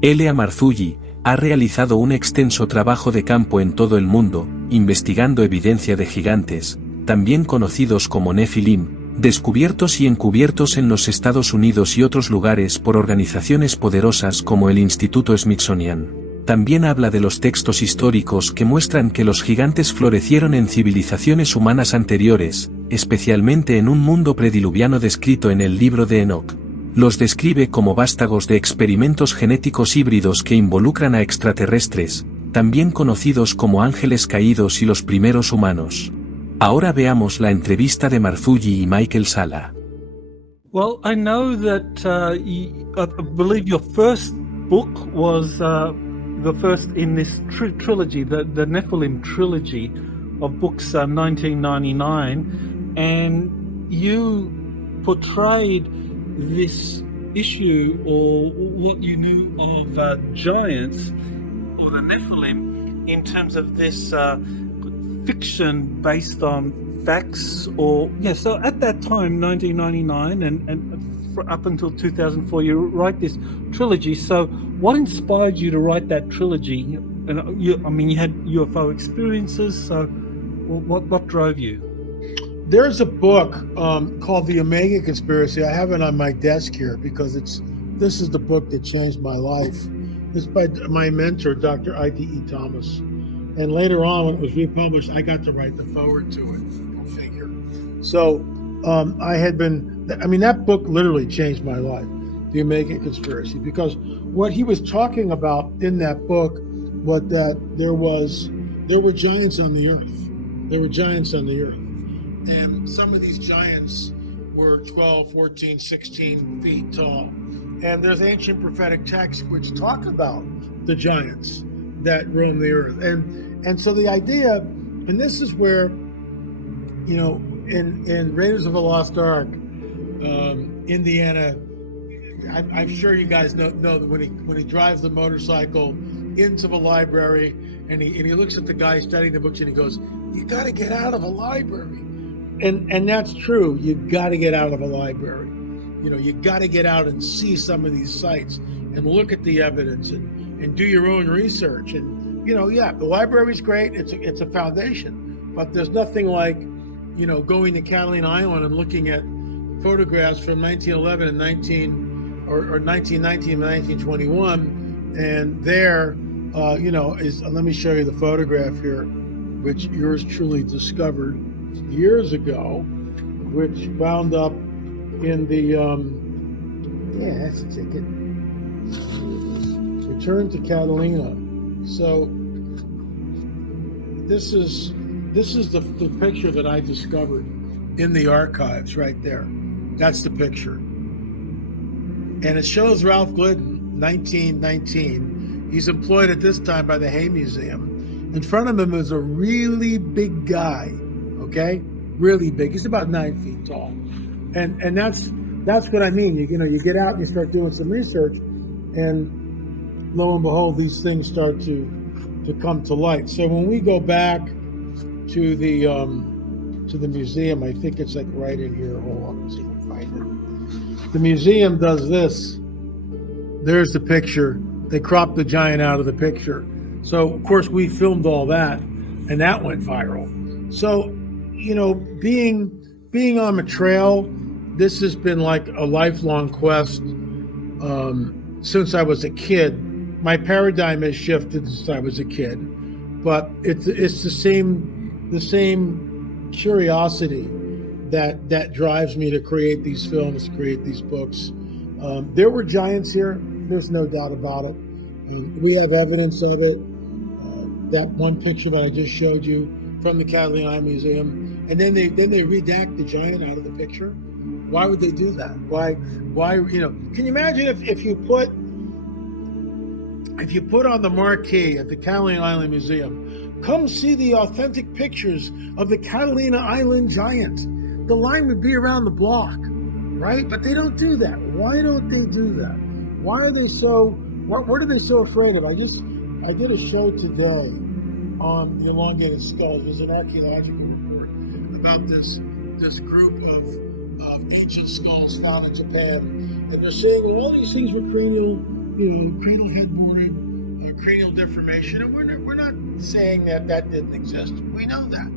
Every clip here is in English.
L.A. Marzulli ha realizado un extenso trabajo de campo en todo el mundo, investigando evidencia de gigantes, también conocidos como Nefilim, descubiertos y encubiertos en los Estados Unidos y otros lugares por organizaciones poderosas como el Instituto Smithsonian. También habla de los textos históricos que muestran que los gigantes florecieron en civilizaciones humanas anteriores, especialmente en un mundo pre-diluviano descrito en el Libro de Enoc. Los describe como vástagos de experimentos genéticos híbridos que involucran a extraterrestres, también conocidos como ángeles caídos y los primeros humanos. Ahora veamos la entrevista de Marzulli y Michael Sala. Well, I know that I believe your first book was the first in this trilogy, the Nephilim trilogy of books, 1999, and you portrayed this issue, or what you knew of giants or the Nephilim, in terms of this fiction based on facts. Or so at that time, 1999 and up until 2004, you write this trilogy. So what inspired you to write that trilogy? And you had UFO experiences, so what drove you? There's a book called The Omega Conspiracy. I have it on my desk here because this is the book that changed my life. It's by my mentor, Dr. I.D.E. Thomas. And later on, when it was republished, I got to write the foreword to it. Go figure. So that book literally changed my life, The Omega Conspiracy, because what he was talking about in that book was that there were giants on the earth. There were giants on the earth. And some of these giants were 12, 14, 16 feet tall. And there's ancient prophetic texts which talk about the giants that roam the earth. And so the idea, and this is where, in Raiders of the Lost Ark, Indiana, I'm sure you guys know that when he drives the motorcycle into the library and he looks at the guy studying the books and he goes, "You got to get out of a library." And that's true. You got to get out of a library. You got to get out and see some of these sites and look at the evidence and do your own research. And the library's great. It's a foundation, but there's nothing like going to Catalina Island and looking at photographs from 1911 and 1919 and 1921, and there is. Let me show you the photograph here, which yours truly discovered years ago, which wound up in the that's a ticket. Return to Catalina. So this is the picture that I discovered in the archives right there. That's the picture. And it shows Ralph Glidden, 1919. He's employed at this time by the Hay Museum. In front of him is a really big guy. Okay, really big. He's about 9 feet tall, and that's what I mean. You get out and you start doing some research, and lo and behold, these things start to come to light. So when we go back to the museum, I think it's like right in here. Hold on, let's see if I can find it. The museum does this. There's the picture. They cropped the giant out of the picture. So of course we filmed all that, and that went viral. So being on the trail, this has been like a lifelong quest since I was a kid. My paradigm has shifted since I was a kid, but it's the same curiosity that drives me to create these films, create these books. There were giants here. There's no doubt about it. We have evidence of it. That one picture that I just showed you from the Catalina Museum. And then they redact the giant out of the picture. Why would they do that? Why? Can you imagine if you put on the marquee at the Catalina Island Museum, come see the authentic pictures of the Catalina Island giant? The line would be around the block, right? But they don't do that. Why don't they do that? Why are they so? What are they so afraid of? I did a show today on the elongated skulls. It was an archaeological report about this group of ancient skulls found in Japan, and they're saying all these things were cranial, cradle headboarded, cranial deformation, and we're not saying that didn't exist. We know that.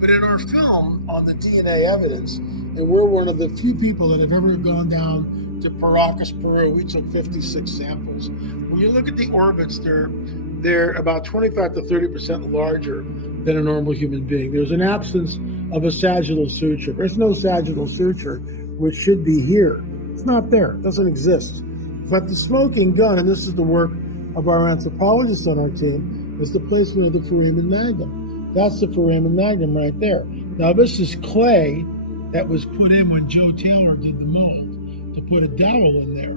But in our film on the DNA evidence, and we're one of the few people that have ever gone down to Paracas, Peru. We took 56 samples. When you look at the orbits, they're about 25 to 30% larger than a normal human being. There's an absence of a sagittal suture. There's no sagittal suture, which should be here. It's not there. It doesn't exist. But the smoking gun, and this is the work of our anthropologists on our team, is the placement of the foramen magnum. That's the foramen magnum right there. Now, this is clay that was put in when Joe Taylor did the mold to put a dowel in there.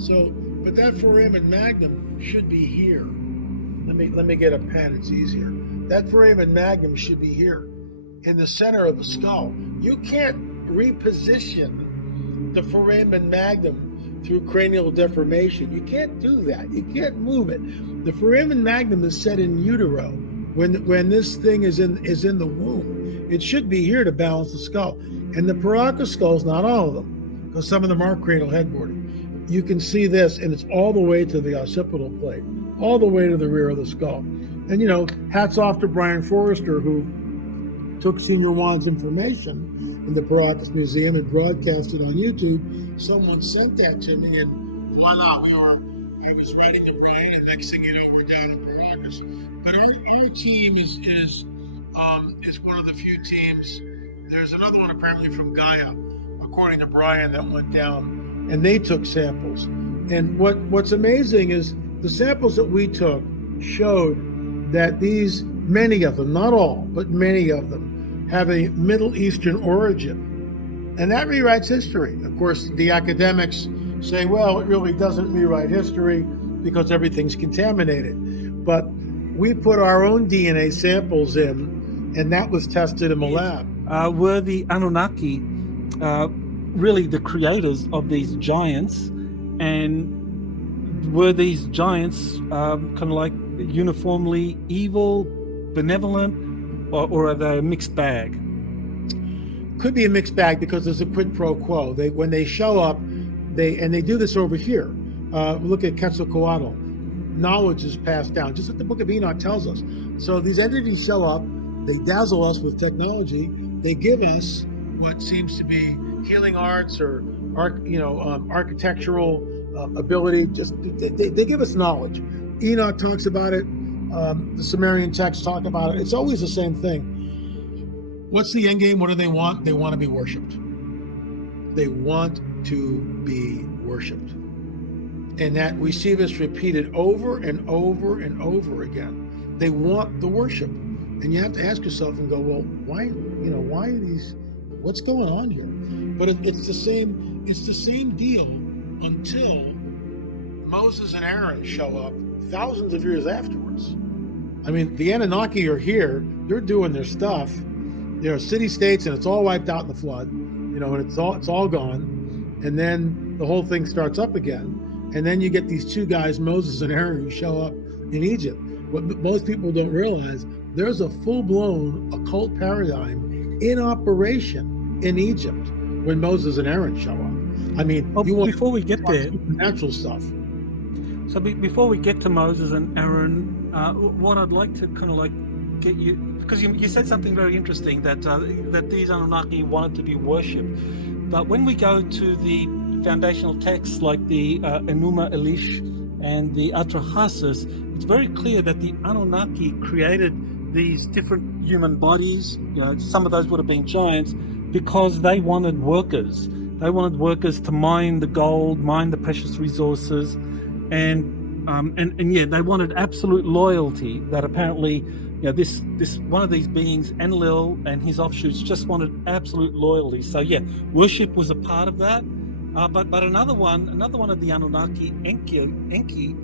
So, but that foramen magnum should be here. Let me get a pen, it's easier. That foramen magnum should be here in the center of the skull. You can't reposition the foramen magnum through cranial deformation. You can't do that. You can't move it. The foramen magnum is set in utero when this thing is in the womb. It should be here to balance the skull. And the Paracas skulls, not all of them, because some of them are cranial headboarded. You can see this, and it's all the way to the occipital plate, all the way to the rear of the skull. And, hats off to Brian Forrester, who took Senior Juan's information in the Paracas Museum and broadcast it on YouTube. Someone sent that to me, and voila, I was writing to Brian, and next thing you know, we're down in Paracas. But our team is one of the few teams. There's another one apparently from Gaia, according to Brian, that went down, and they took samples. And what's amazing is the samples that we took showed that many of them, not all, but many of them, have a Middle Eastern origin. And that rewrites history. Of course, the academics say, well, it really doesn't rewrite history because everything's contaminated. But we put our own DNA samples in, and that was tested in the lab. Were the Anunnaki really the creators of these giants? And were these giants kind of like uniformly evil, benevolent, or are they a mixed bag? Could be a mixed bag because there's a quid pro quo. When they show up, they do this over here. Look at Quetzalcoatl. Knowledge is passed down, just like the Book of Enoch tells us. So these entities show up, they dazzle us with technology, they give us what seems to be healing arts or architectural ability. Just they give us knowledge. Enoch talks about it. The Sumerian texts talk about it. It's always the same thing. What's the end game? What do they want? They want to be worshipped. They want to be worshipped. And that we see this repeated over and over and over again. They want the worship. And you have to ask yourself and go, well, why are these, what's going on here? But it's the same deal until Moses and Eran show up thousands of years afterwards. I mean, the Anunnaki are here, they're doing their stuff. There are city-states and it's all wiped out in the flood, and it's all gone. And then the whole thing starts up again. And then you get these two guys, Moses and Eran, who show up in Egypt. What most people don't realize, there's a full-blown occult paradigm in operation in Egypt when Moses and Eran show up. I mean, before we get there, supernatural stuff. So before we get to Moses and Eran, what I'd like to kind of like get you, because you said something very interesting, that these Anunnaki wanted to be worshipped. But when we go to the foundational texts like the Enuma Elish and the Atrahasis, it's very clear that the Anunnaki created these different human bodies. Some of those would have been giants because they wanted workers. They wanted workers to mine the gold, mine the precious resources, and they wanted absolute loyalty. That apparently, this one of these beings, Enlil and his offshoots, just wanted absolute loyalty. So worship was a part of that. But another one of the Anunnaki, Enki,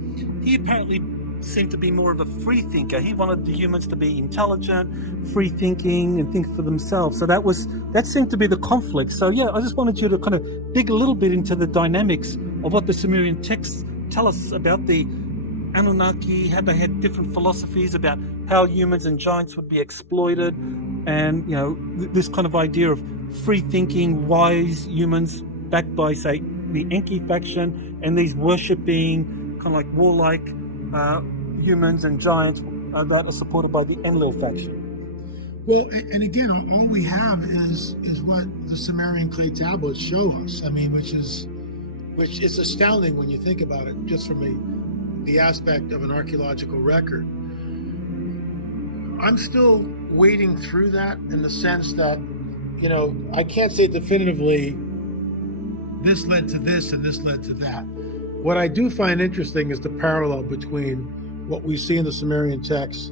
he apparently seemed to be more of a free thinker. He wanted the humans to be intelligent, free thinking, and think for themselves. So that seemed to be the conflict. So I just wanted you to kind of dig a little bit into the dynamics of what the Sumerian texts tell us about the Anunnaki, how they had different philosophies about how humans and giants would be exploited, and this kind of idea of free thinking, wise humans backed by, say, the Enki faction, and these worshipping kind of like warlike humans and giants that are supported by the Enlil faction. Well, and again, all we have is what the Sumerian clay tablets show us. I mean, which is astounding when you think about it, just from the aspect of an archaeological record. I'm still wading through that in the sense that, you know, I can't say definitively this led to this and this led to that. What I do find interesting is the parallel between what we see in the Sumerian texts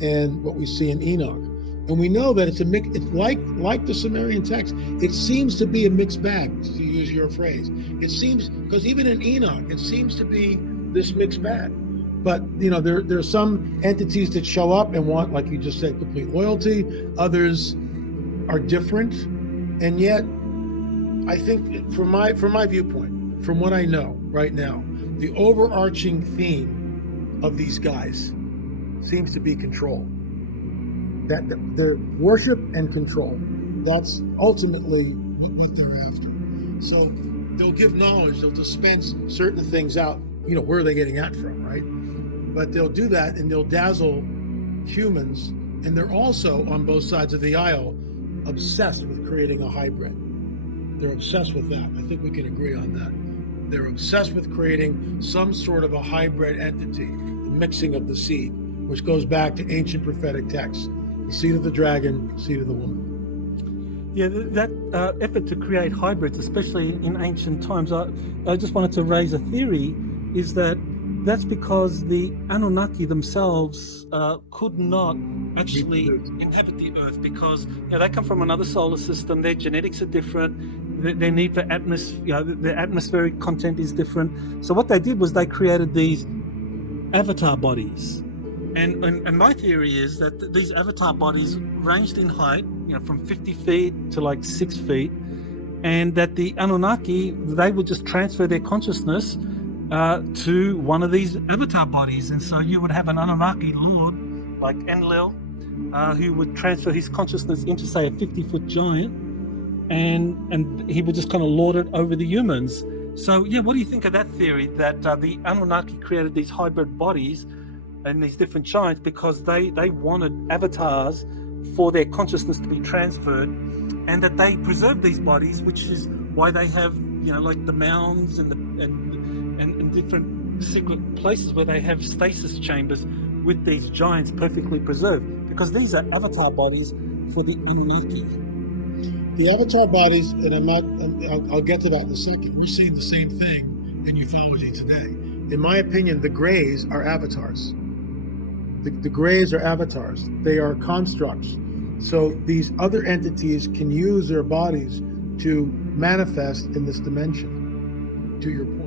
and what we see in Enoch. And we know that it's a mix. It's like the Sumerian text. It seems to be a mixed bag, to use your phrase. It seems, because even in Enoch, it seems to be this mixed bag. But you know, there are some entities that show up and want, like you just said, complete loyalty. Others are different, and yet, I think, from my viewpoint, from what I know right now, the overarching theme of these guys seems to be control. That the worship and control, that's ultimately what they're after. So they'll give knowledge, they'll dispense certain things out. You know, where are they getting that from, right? But they'll do that and they'll dazzle humans. And they're also, on both sides of the aisle, obsessed with creating a hybrid. They're obsessed with that. I think we can agree on that. They're obsessed with creating some sort of a hybrid entity, the mixing of the seed, which goes back to ancient prophetic texts. The seed of the dragon, seed of the woman. Yeah, that effort to create hybrids, especially in ancient times, I just wanted to raise a theory, is that's because the Anunnaki themselves could not actually inhabit the Earth, because they come from another solar system. Their genetics are different. Their need for their atmospheric content is different. So what they did was they created these avatar bodies. And my theory is that these avatar bodies ranged in height, from 50 feet to like 6 feet, and that the Anunnaki, they would just transfer their consciousness to one of these avatar bodies. And so you would have an Anunnaki lord like Enlil, who would transfer his consciousness into, say, a 50-foot giant, and he would just kind of lord it over the humans. So, yeah, what do you think of that theory, that the Anunnaki created these hybrid bodies and these different giants because they wanted avatars for their consciousness to be transferred, and that they preserved these bodies, which is why they have, like the mounds and different secret places where they have stasis chambers with these giants perfectly preserved, because these are avatar bodies for the Anunnaki. The avatar bodies, and I'll get to that in a second. We're seeing the same thing in ufology today. In my opinion, the Greys are avatars. The Greys are avatars. They are constructs. So these other entities can use their bodies to manifest in this dimension, to your point.